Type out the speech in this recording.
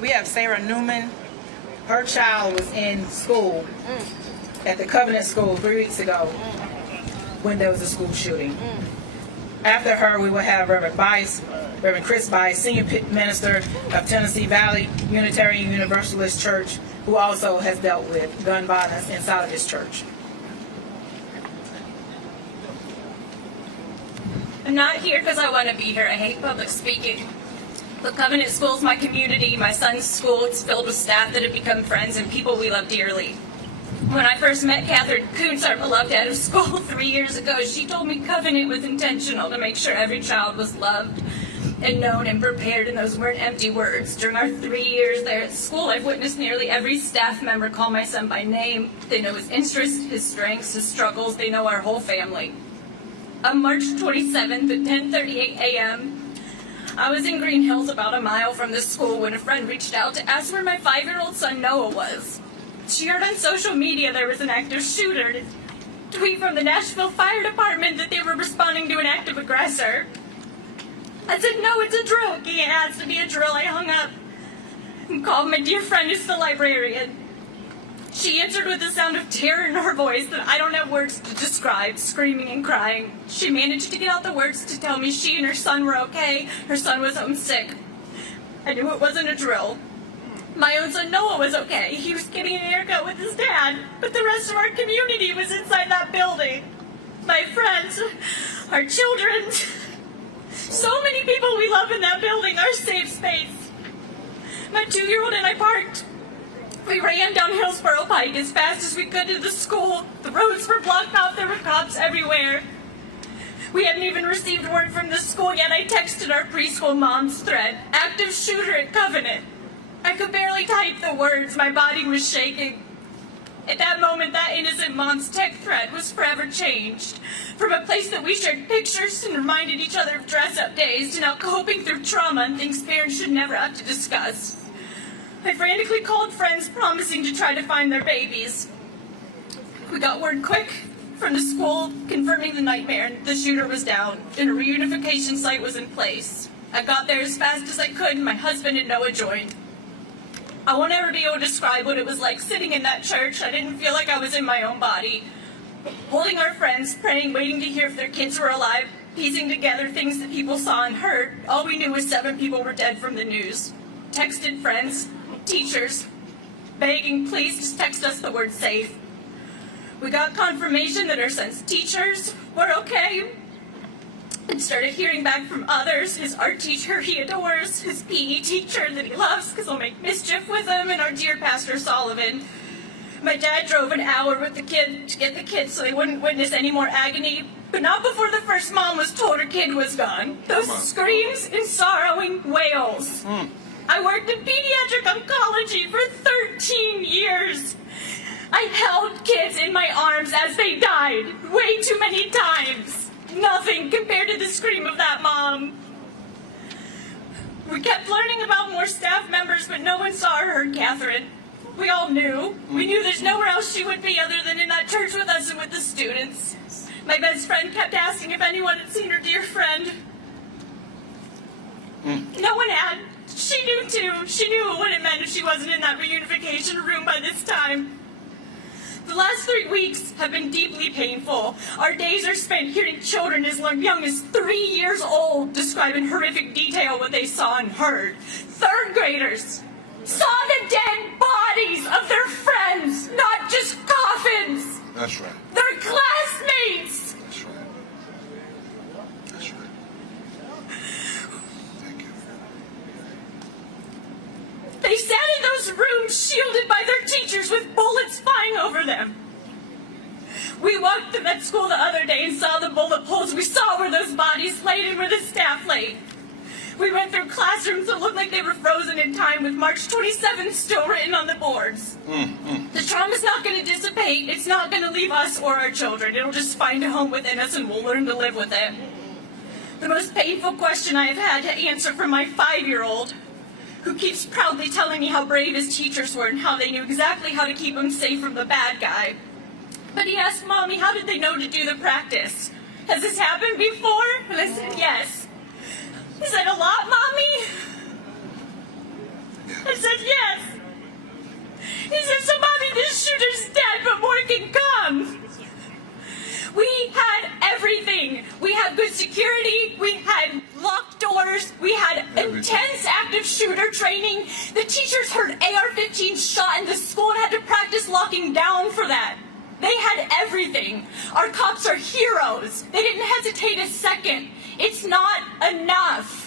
We have Sarah Newman. Her child was in school at the Covenant School 3 weeks ago when there was a school shooting. After her, we will have Reverend Chris Bice, Senior Minister of Tennessee Valley Unitarian Universalist Church, who also has dealt with gun violence inside of his church. I'm not here because I want to be here. I hate public speaking. But Covenant School is my community. My son's school, it's filled with staff that have become friends and people we love dearly. When I first met Catherine Kuntz, our beloved head of school 3 years ago, she told me Covenant was intentional to make sure every child was loved and known and prepared, and those weren't empty words. During our 3 years there at school, I've witnessed nearly every staff member call my son by name. They know his interests, his strengths, his struggles. They know our whole family. On March 27th at 10:38 a.m., I was in Green Hills about a mile from the school when a friend reached out to ask where my 5-year-old son Noah was. She heard on social media there was an active shooter. To tweet from the Nashville Fire Department that they were responding to an active aggressor. I said, no, it's a drill. It has to be a drill. I hung up and called my dear friend who's the librarian. She answered with a sound of terror in her voice that I don't have words to describe, screaming and crying. She managed to get out the words to tell me she and her son were okay. Her son was homesick. I knew it wasn't a drill. My own son Noah was okay. He was getting an haircut with his dad, but the rest of our community was inside that building. My friends, our children, so many people we love in that building, our safe space. My 2-year-old and I parked. We ran down Hillsborough Pike as fast as we could to the school. The roads were blocked off. There were cops everywhere. We hadn't even received word from the school yet. I texted our preschool mom's thread, active shooter at Covenant. I could barely type the words. My body was shaking. At that moment, that innocent mom's tech thread was forever changed. From a place that we shared pictures and reminded each other of dress-up days to now coping through trauma and things parents should never have to discuss. I frantically called friends promising to try to find their babies. We got word quick from the school confirming the nightmare. The shooter was down and a reunification site was in place. I got there as fast as I could and my husband and Noah joined. I won't ever be able to describe what it was like sitting in that church. I didn't feel like I was in my own body. Holding our friends, praying, waiting to hear if their kids were alive, piecing together things that people saw and heard. All we knew was 7 people were dead from the news. Texted friends, teachers, begging, please just text us the word safe. We got confirmation that our son's teachers were okay, and started hearing back from others, his art teacher he adores, his PE teacher that he loves because he'll make mischief with him, and our dear Pastor Sullivan. My dad drove an hour with the kid to get the kids so they wouldn't witness any more agony, but not before the first mom was told her kid was gone. Those screams and sorrowing wails. I worked in pediatric oncology for 13 years. I held kids in my arms as they died way too many times. Nothing compared to the scream of that mom. We kept learning about more staff members, but no one saw or heard Catherine. We all knew. We knew there's nowhere else she would be other than in that church with us and with the students. My best friend kept asking if anyone had seen her dear friend. No one had. She knew too. She knew what it meant if she wasn't in that reunification room by this time. The last 3 weeks have been deeply painful. Our days are spent hearing children as young as 3 years old describe in horrific detail what they saw and heard. 3rd graders saw the dead bodies of their friends, not just coffins. That's right. Their classmates. That's right. That's right. Thank you. They sat in those rooms shielded by their teachers with bullets flying over them. We walked through that school the other day and saw the bullet holes. We saw where those bodies laid and where the staff laid. We went through classrooms that looked like they were frozen in time with March 27th still written on the boards. The trauma's not going to dissipate. It's not going to leave us or our children. It'll just find a home within us and we'll learn to live with it. The most painful question I have had to answer from my 5-year-old, who keeps proudly telling me how brave his teachers were and how they knew exactly how to keep him safe from the bad guy. But he asked Mommy, how did they know to do the practice? Has this happened before? And I said, yes. Is that a lot, Mommy? I said yes. He said, so mommy, this shooter's dead, but more can come. We had everything. We had good security. We had locked doors. We had intense active shooter training. The teachers heard AR-15 shot in the school and had to practice locking down for that. They had everything. Our cops are heroes. They didn't hesitate a second. It's not enough.